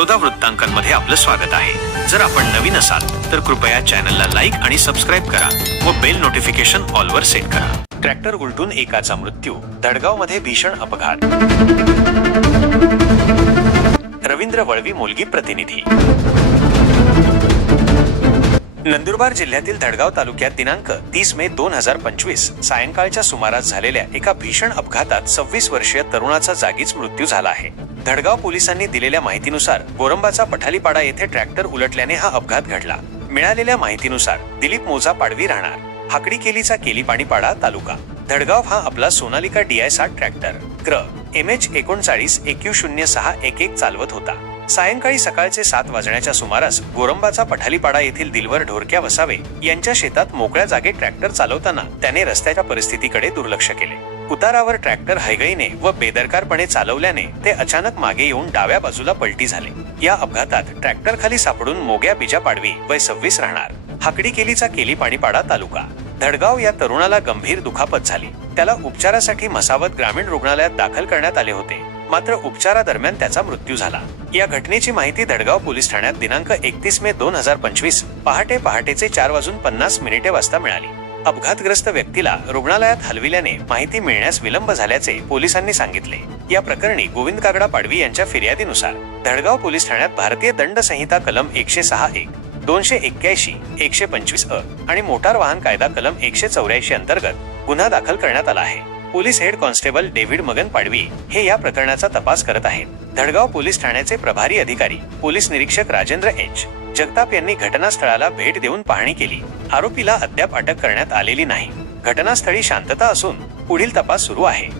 बडोदा वृत्तांकनमध्ये आपलं स्वागत आहे. जर आपण नवीन असाल तर कृपया चॅनलला लाईक आणि सबस्क्राईब करा व बेल नोटिफिकेशन ऑलवर सेट करा. ट्रॅक्टर उलटून एकाचा मृत्यू धडगावमध्ये भीषण अपघात. रवींद्र वळवी मुलगी प्रतिनिधी. नंदुरबार जिल्ह्यातील धडगाव तालुक्यात दिनांक तीस मे दोन हजार पंचवीस सायंकाळच्या सुमारास झालेल्या एका भीषण अपघातात सव्वीस वर्षीय तरुणाचा जागीच मृत्यू झाला आहे. धडगाव पोलिसांनी दिलेल्या माहितीनुसार गोरंबाचा पठालीपाडा येथे ट्रॅक्टर उलटल्याने हा अपघात घडला. मिळालेल्या माहितीनुसार दिलीप मोजा पाडवी राहणार. हाकडी केलीचा केलीपाणीपाडा तालुका. धडगाव हा आपला सोनालिका डीआय साठ ट्रॅक्टर. क्र एम एच एकोणचाळीस एक्यू शून्य सहा एक एक चालवत होता. सायंकाळी सकाळचे सात वाजण्याच्या सुमारास गोरंबाचा पठालीपाडा येथील दिलवर ढोरक्या वसावे यांच्या शेतात मोकळ्या जागेत ट्रॅक्टर चालवताना त्याने रस्त्याच्या परिस्थितीकडे दुर्लक्ष केले. उतारावर ट्रॅक्टर हैगईने व बेदरकारपणे चालवल्याने ते अचानक मागे येऊन डाव्या बाजूला पलटी झाले. या अपघातात ट्रॅक्टर खाली सापडून मोग्या बिजा पाडवी वय सव्वीस राहणार. हाकडी केलीचा केली पाणीपाडा तालुका. धडगाव या तरुणाला गंभीर दुखापत झाली. त्याला उपचारासाठी मसावत ग्रामीण रुग्णालयात दाखल करण्यात आले होते. मात्र उपचारादरम्यान त्याचा मृत्यू झाला. या घटनेची माहिती धडगाव पोलीस ठाण्यात दिनांक एकतीस मे दोन हजार पंचवीस पहाटे पहाटेचे चार वाजून पन्नास मिनिटे वाजता मिळाली. अपघातग्रस्त व्यक्तीला रुग्णालयात हलविल्याने माहिती मिळण्यास विलंब झाल्याचे पोलिसांनी सांगितले. या प्रकरणी गोविंद कागडा पाडवी यांच्या फिर्यादीनुसार धडगाव पोलीस ठाण्यात भारतीय दंड संहिता कलम एकशे सहा एक दोनशे एक्क्याऐंशी एकशे पंचवीस अ आणि मोटार वाहन कायदा कलम एकशे चौऱ्याऐंशी अंतर्गत गुन्हा दाखल करण्यात आला आहे. Police head constable David Magan Padvi हे या प्रकरणाचा तपास करत आहेत. धडगाव पोलीस ठाण्याचे प्रभारी अधिकारी पोलीस निरीक्षक राजेंद्र एच. जगताप यांनी घटनास्थळाला भेट देऊन पाहणी केली. आरोपीला अद्याप अटक करण्यात आलेली नाही. घटनास्थळी शांतता असून पुढील तपास सुरू आहे.